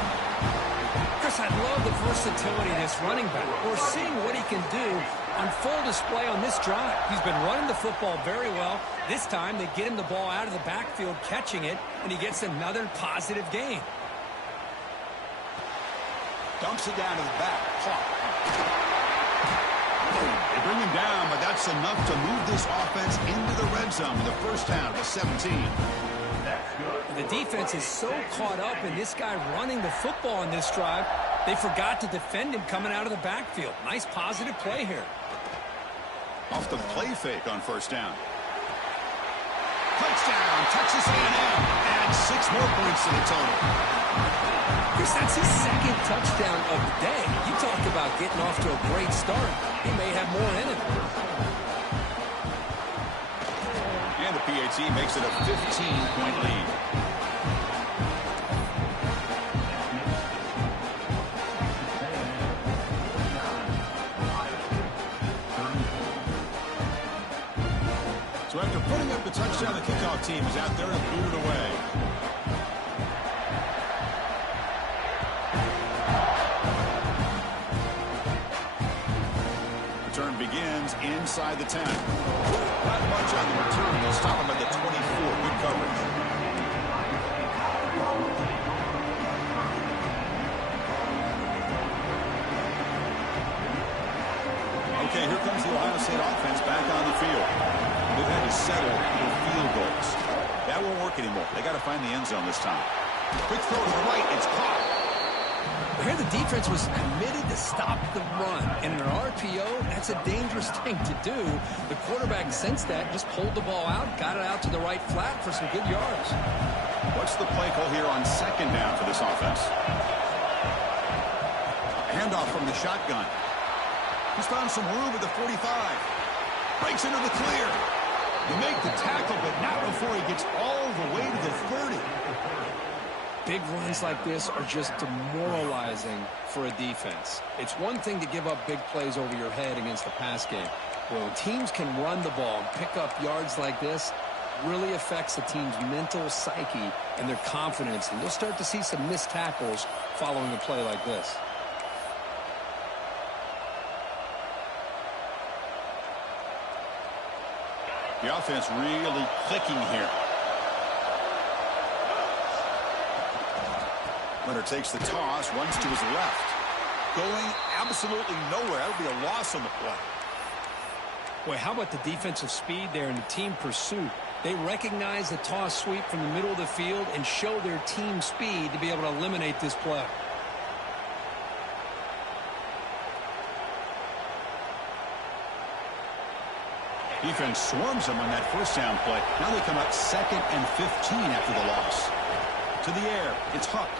Chris, I love the versatility of this running back. We're seeing what he can do on full display on this drive. He's been running the football very well. This time, they get him the ball out of the backfield, catching it, and he gets another positive gain. Dumps it down to the back. Caught. They bring him down, but that's enough to move this offense into the red zone with the first down to 17. The defense is so caught up in this guy running the football on this drive, they forgot to defend him coming out of the backfield. Nice positive play here. Off the play fake on first down. Touchdown, Texas A&M. And 6 more points to the total. Chris, that's his 2nd touchdown of the day. You talked about getting off to a great start. He may have more in him. And the PAT makes it a 15-point lead. So after putting up the touchdown, the kickoff team is out there and blew it away. Return begins inside the 10. Not much on the return. They'll stop him at the 24. Good coverage. Okay, here comes the Ohio State offense back on the field. They've had to settle for field goals. That won't work anymore. They got to find the end zone this time. Quick throw to the right. It's caught. Here the defense was committed to stop the run. And in an RPO, that's a dangerous thing to do. The quarterback sensed that, just pulled the ball out, got it out to the right flat for some good yards. What's the play call here on 2nd down for this offense? Handoff from the shotgun. He's found some room at the 45. Breaks into the clear. They make the tackle, but not before he gets all the way to the 30. Big runs like this are just demoralizing for a defense. It's one thing to give up big plays over your head against the pass game. Well, when teams can run the ball and pick up yards like this, really affects the team's mental psyche and their confidence. And you'll start to see some missed tackles following a play like this. The offense really clicking here. Leonard takes the toss, runs to his left. Going absolutely nowhere. That'll be a loss on the play. Boy, how about the defensive speed there and the team pursuit? They recognize the toss sweep from the middle of the field and show their team speed to be able to eliminate this play. Defense swarms them on that first down play. Now they come up 2nd and 15 after the loss. To the air, it's Huck.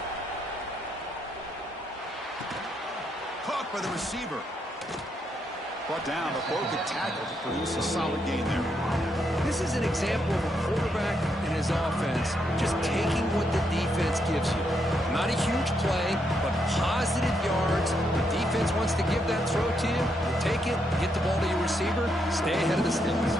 Caught by the receiver. Brought down, but broke the tackle to produce a solid gain there. This is an example of a quarterback and his offense just taking what the defense gives you. Not a huge play, but positive yards. The defense wants to give that throw to you. You take it, get the ball to your receiver, stay ahead of the sticks.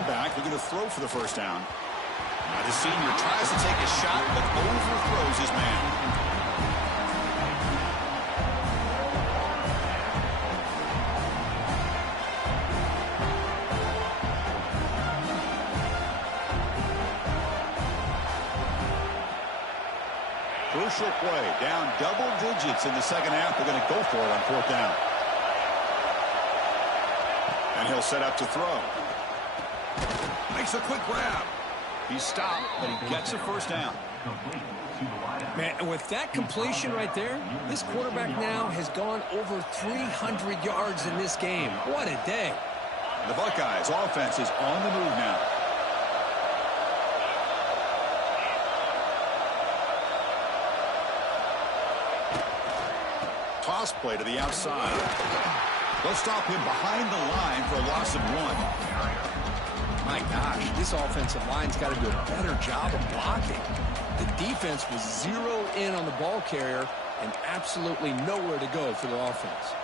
line back, looking to throw for the first down. Now the senior tries to take a shot, but overthrows his man. Crucial play, down double digits in the second half. They're going to go for it on fourth down. And he'll set up to throw. Makes a quick grab. He's stopped, but he gets a first down. Man, and with that completion right there, this quarterback now has gone over 300 yards in this game. What a day. The Buckeyes offense is on the move now. Toss play to the outside. They'll stop him behind the line for a loss of 1. My gosh, this offensive line's got to do a better job of blocking. The defense was zeroed in on the ball carrier and absolutely nowhere to go for the offense.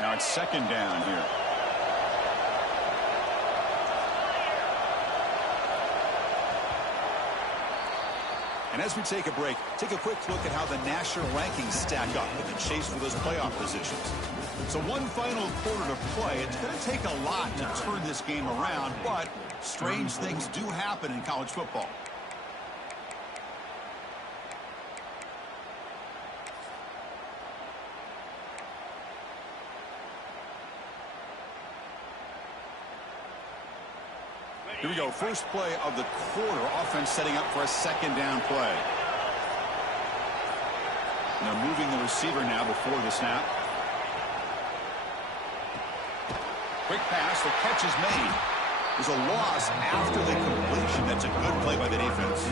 Now it's second down here. And as we take a break, take a quick look at how the national rankings stack up in the chase for those playoff positions. So one final quarter to play. It's going to take a lot to turn this game around, but strange things do happen in college football. Here we go. First play of the quarter. Offense setting up for a second down play. And they're moving the receiver now before the snap. Quick pass. The catch is made. There's a loss after the completion. That's a good play by the defense.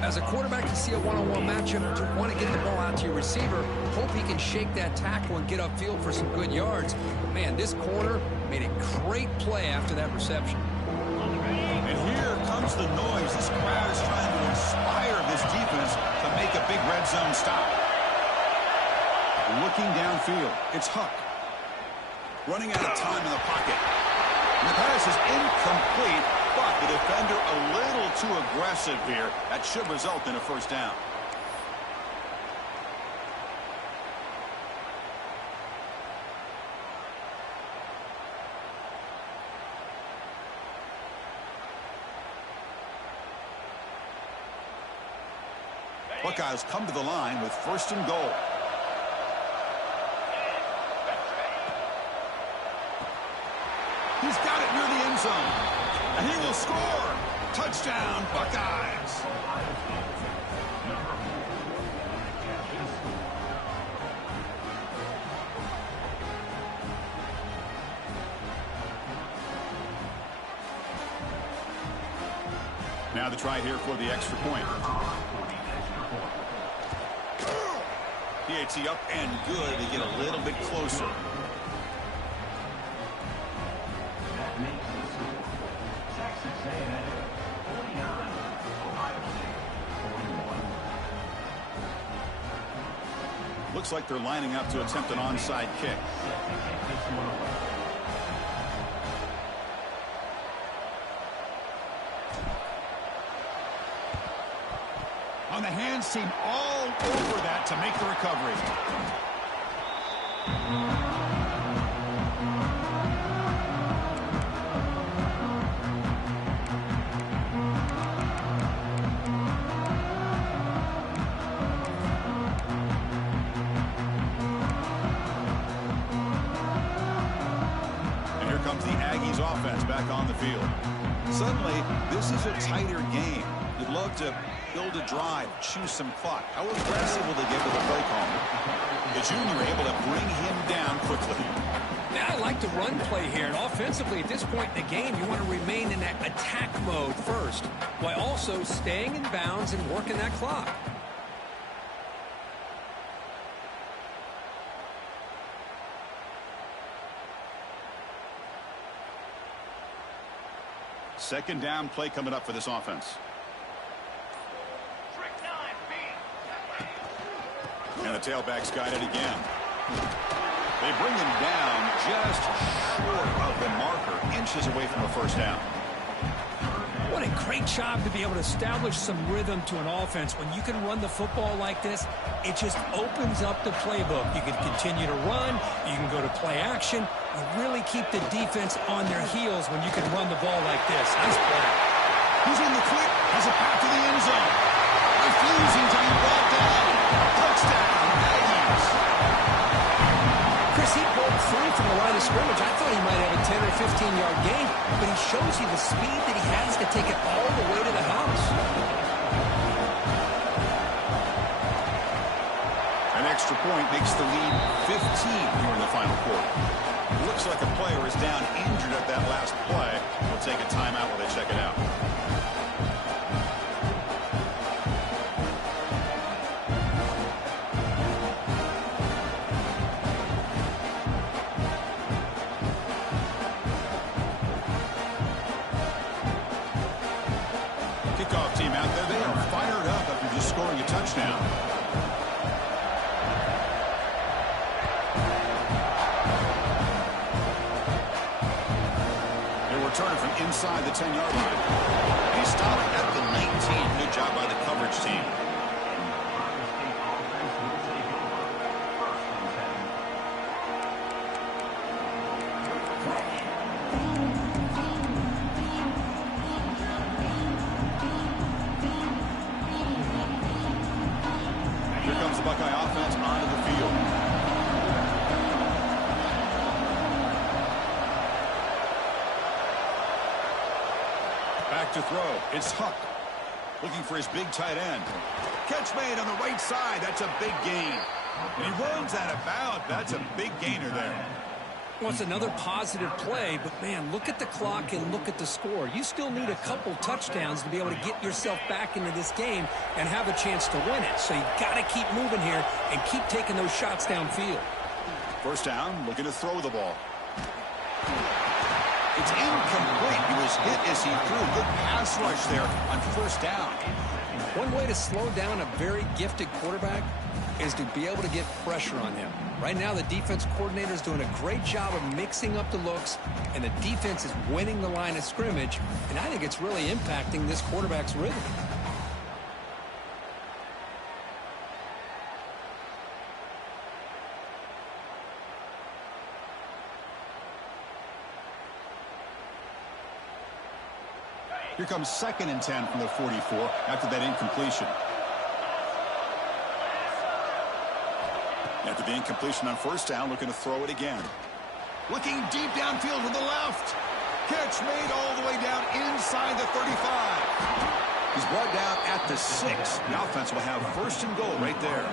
As a quarterback, you see a one-on-one matchup, you want to get the ball out to your receiver, hope he can shake that tackle and get upfield for some good yards. But man, this corner made a great play after that reception. And here comes the noise. This crowd is trying to inspire this defense to make a big red zone stop. Looking downfield, it's Huck. Running out of time in the pocket. And the pass is incomplete, but the defender a little too aggressive here. That should result in a first down. Buckeyes come to the line with first and goal. He's got it near the end zone. And he will score. Touchdown, Buckeyes. Now the try here for the extra point. PAT up and good. They get a little bit closer. Looks like they're lining up to attempt an onside kick. On the hands team all over that to make the recovery. And here comes the Aggies offense back on the field. Suddenly, this is a tighter game. You'd love to build a drive, choose some clock. How aggressive will they get with the play call? The junior able to bring him down quickly. Yeah, I like the run play here. And offensively, at this point in the game, you want to remain in that attack mode first, while also staying in bounds and working that clock. Second down play coming up for this offense. And the tailback's got it again. They bring him down just short of the marker, inches away from a first down. What a great job to be able to establish some rhythm to an offense. When you can run the football like this, it just opens up the playbook. You can continue to run. You can go to play action. You really keep the defense on their heels when you can run the ball like this. Nice play. He's in the quick. Has it back to the end zone. Refusing to be brought down. Touchdown, Aggies. Chris, he broke free from the line of scrimmage. I thought he might have a 10 or 15-yard gain, but he shows you the speed that he has to take it all the way to the house. An extra point makes the lead 15 here in the final quarter. Looks like a player is down injured at that last play. We'll take a timeout while they check it out. Kickoff team out there. They are fired up after just scoring a touchdown. Return from inside the 10-yard line. And he stopped at the 19. Good job by the coverage team. Here comes the Buckeye offense onto the field. Back to throw. It's Huck. Looking for his big tight end. Catch made on the right side. That's a big gain. And he runs out of bounds. That's a big gainer there. Well, it's another positive play, but, man, look at the clock and look at the score. You still need a couple touchdowns to be able to get yourself back into this game and have a chance to win it. So you got to keep moving here and keep taking those shots downfield. First down, looking to throw the ball. It's incomplete. He was hit as he threw. Good pass rush there on first down. One way to slow down a very gifted quarterback is to be able to get pressure on him. Right now, the defense coordinator is doing a great job of mixing up the looks, and the defense is winning the line of scrimmage, and I think it's really impacting this quarterback's rhythm. Here comes 2nd and 10 from the 44 after that incompletion. After the incompletion on first down, looking to throw it again. Looking deep downfield to the left. Catch made all the way down inside the 35. He's brought down at the 6. The offense will have first and goal right there.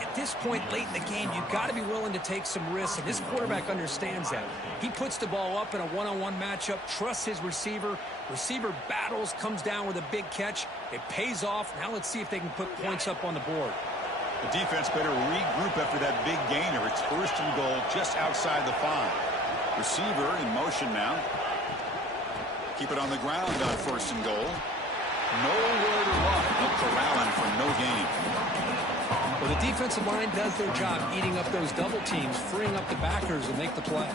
At this point late in the game, you've got to be willing to take some risks, and this quarterback understands that. He puts the ball up in a one-on-one matchup, trusts his receiver. Receiver battles, comes down with a big catch. It pays off. Now let's see if they can put points up on the board. The defense better regroup after that big gainer. It's first and goal just outside the 5. Receiver in motion now. Keep it on the ground on first and goal. Nowhere to run. They'll corral him for no gain. Well, the defensive line does their job eating up those double teams, freeing up the backers to make the play.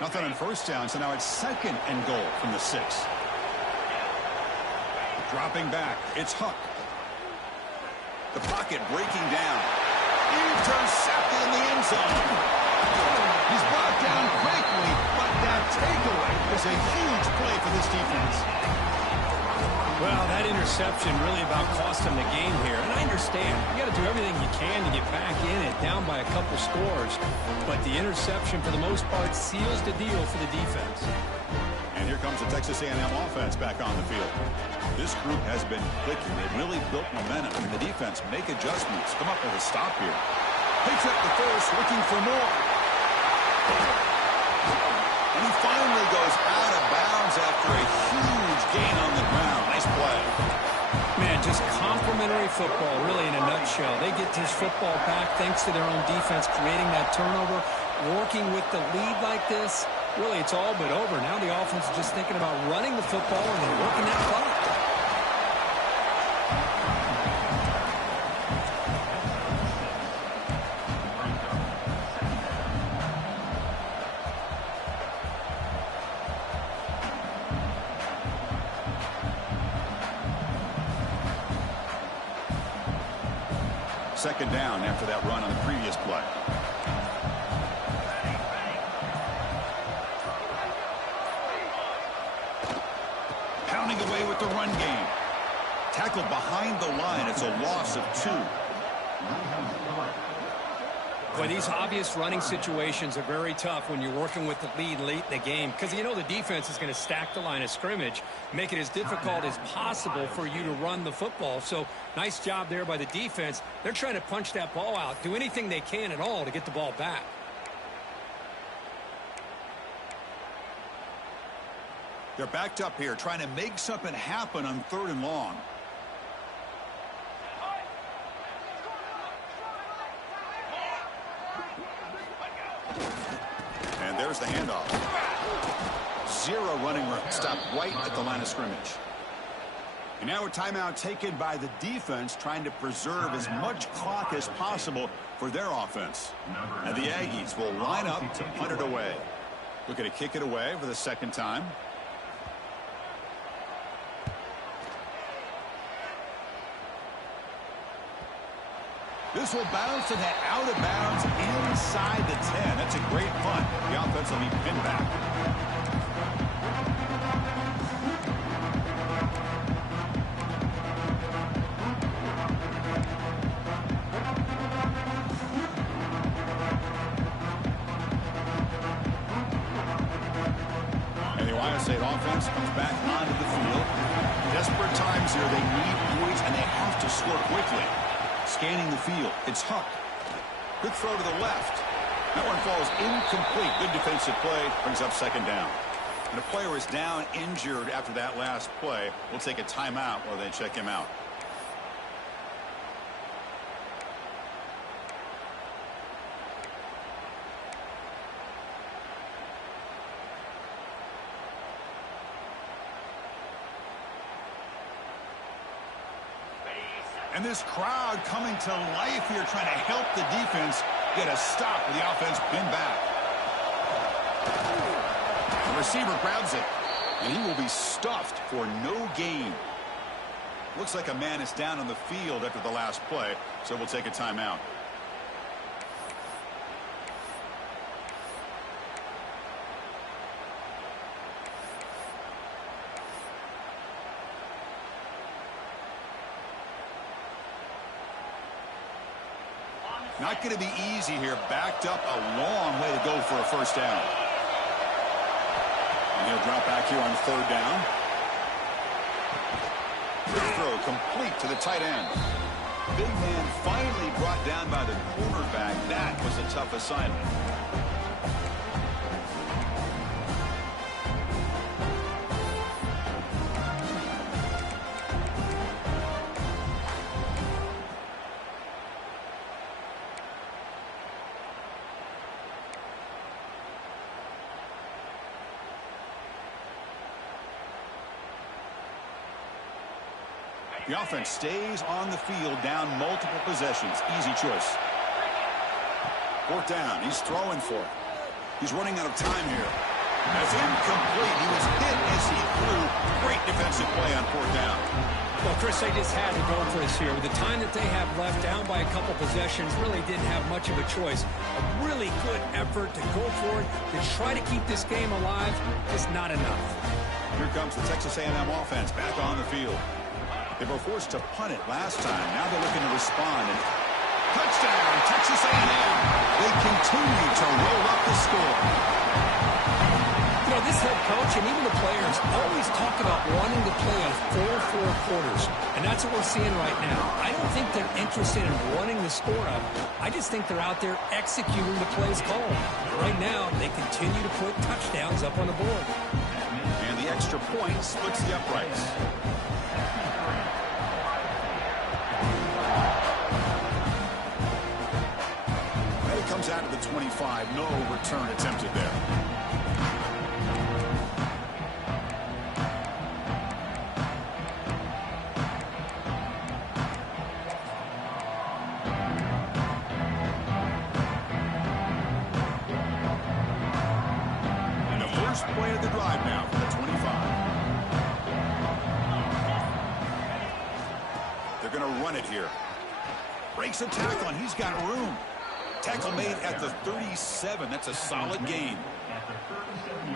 Nothing on first down, so now it's 2nd and goal from the 6. Dropping back, it's Huck. The pocket breaking down. Intercepted in the end zone. He's brought down quickly, but that takeaway is a huge play for this defense. Well, that interception really about cost him the game here. And I understand. You got to do everything you can to get back in it, down by a couple scores. But the interception, for the most part, seals the deal for the defense. And here comes the Texas A&M offense back on the field. This group has been clicking. They've really built momentum. And the defense make adjustments. Come up with a stop here. They took the first, looking for more. And he finally goes out of bounds after a huge gain on the ground. Nice play. Man, just complimentary football, really, in a nutshell. They get this football back thanks to their own defense creating that turnover. working with the lead like this, really it's all but over. Now the offense is just thinking about running the football and then working that clock. Second down after that run on the previous play. Pounding away with the run game. Tackled behind the line. It's a loss of 2. Boy, these obvious running situations are very tough when you're working with the lead late in the game, because you know the defense is going to stack the line of scrimmage, make it as difficult as possible for you to run the football. So nice job there by the defense. They're trying to punch that ball out, do anything they can at all to get the ball back. They're backed up here trying to make something happen on 3rd and long. And there's the handoff. 0 running room. Stopped right at the line of scrimmage. And now a timeout taken by the defense, trying to preserve as much clock as possible for their offense. And the Aggies will line up to punt it away. Looking to kick it away for the 2nd time. This will bounce and head out of bounds inside the 10. That's a great punt. The offense will be pinned back. And the Ohio State offense comes back onto the field. Desperate times here. They need points, and they have to score quickly. Scanning the field. It's Huck. Good throw to the left. That one falls incomplete. Good defensive play. Brings up 2nd down. And a player is down injured after that last play. We'll take a timeout while they check him out. And this crowd coming to life here, trying to help the defense get a stop with the offense pinned back. The receiver grabs it, and he will be stuffed for no gain. Looks like a man is down on the field after the last play, so we'll take a timeout. Not going to be easy here. Backed up a long way to go for a 1st down. And he'll drop back here on 3rd down. Good throw complete to the tight end. Big man finally brought down by the cornerback. That was a tough assignment. The offense stays on the field, down multiple possessions. Easy choice. 4th down. He's throwing for it. He's running out of time here. That's incomplete. He was hit as he threw. Great defensive play on 4th down. Well, Chris, they just had to go for this here. With the time that they have left, down by a couple possessions, really didn't have much of a choice. A really good effort to go for it, to try to keep this game alive, just not enough. Here comes the Texas A&M offense back on the field. They were forced to punt it last time. Now they're looking to respond. And touchdown, Texas A&M. They continue to roll up the score. You know, this head coach and even the players always talk about wanting to play a 4-4 quarters. And that's what we're seeing right now. I don't think they're interested in running the score up. I just think they're out there executing the plays called. Right now, they continue to put touchdowns up on the board. And the extra point splits the uprights. out of the 25. No return attempted there. And the first play of the drive now for the 25. They're going to run it here. Breaks a tackle, and he's got room. Tackle made at the 37. That's a solid gain.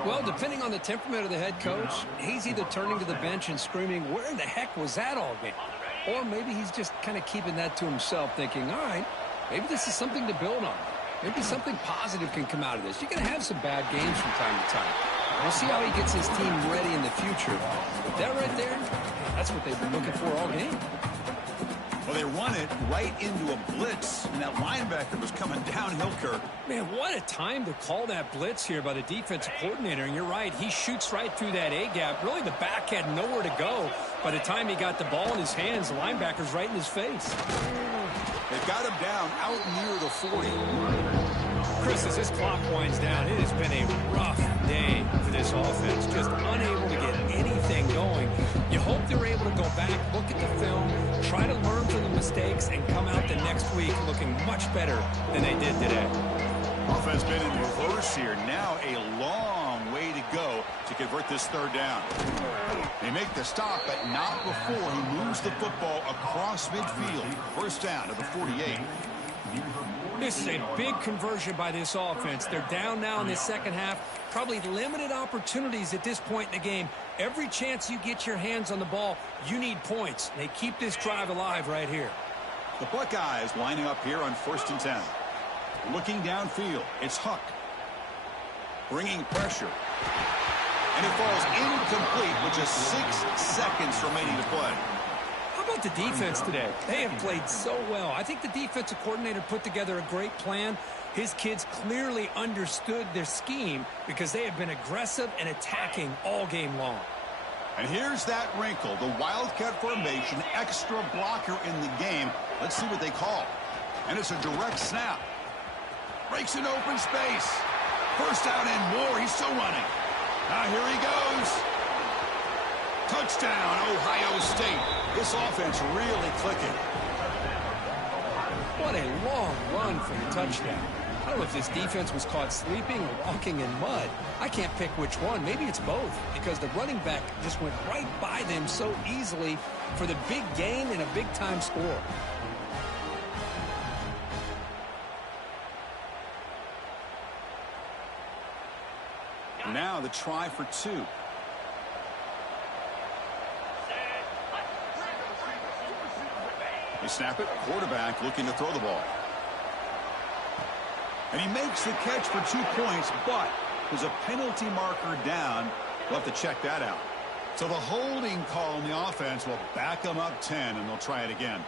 Well, depending on the temperament of the head coach, he's either turning to the bench and screaming, where in the heck was that all game? Or maybe he's just kind of keeping that to himself, thinking, all right, maybe this is something to build on. Maybe something positive can come out of this. You're going to have some bad games from time to time. We'll see how he gets his team ready in the future. But that right there, that's what they've been looking for all game. Well, they run it right into a blitz, and that linebacker was coming downhill, Kirk. Man, what a time to call that blitz here by the defensive coordinator. And you're right, he shoots right through that A-gap. Really, the back had nowhere to go. By the time he got the ball in his hands, the linebacker's right in his face. They've got him down out near the 40. Chris, as this clock winds down, it has been a rough day for this offense. Just unable to get anything going. You hope they're able to go back, look at the film, try to learn from the mistakes, and come out the next week looking much better than they did today. Offense been in reverse here. Now a long way to go to convert this third down. They make the stop, but not before he moves the football across midfield. First down to the 48. This is a big conversion by this offense. They're down now in the second half. Probably limited opportunities at this point in the game. Every chance you get your hands on the ball, you need points. They keep this drive alive right here. The Buckeyes lining up here on 1st and 10. Looking downfield, it's Huck. Bringing pressure. And it falls incomplete with just 6 seconds remaining to play. How about the defense today? They have played so well. I think the defensive coordinator put together a great plan. His kids clearly understood their scheme because they have been aggressive and attacking all game long. And here's that wrinkle, the Wildcat formation, extra blocker in the game. Let's see what they call. And it's a direct snap. Breaks an open space. First down and more. He's still running. Now here he goes. Touchdown, Ohio State. This offense really clicking. What a long run for the touchdown. I don't know if this defense was caught sleeping or walking in mud. I can't pick which one. Maybe it's both, because the running back just went right by them so easily for the big gain and a big-time score. Now the try for 2. They snap it. Quarterback looking to throw the ball. And he makes the catch for 2 points, but there's a penalty marker down. We'll have to check that out. So the holding call on the offense will back them up 10, and they'll try it again.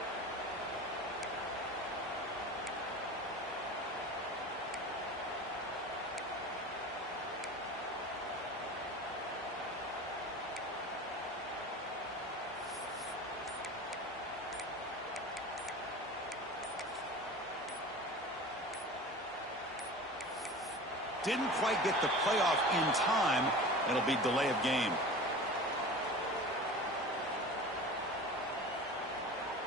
Didn't quite get the playoff in time. It'll be delay of game.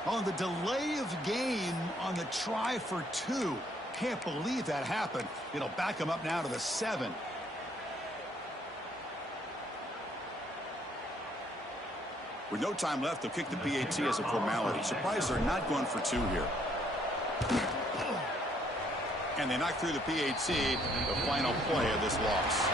On the delay of game on the try for 2. Can't believe that happened. It'll back them up now to the 7. With no time left, they'll kick the PAT as a formality. Surprised they're not going for 2 here. And they knock through the PAT, the final play of this loss.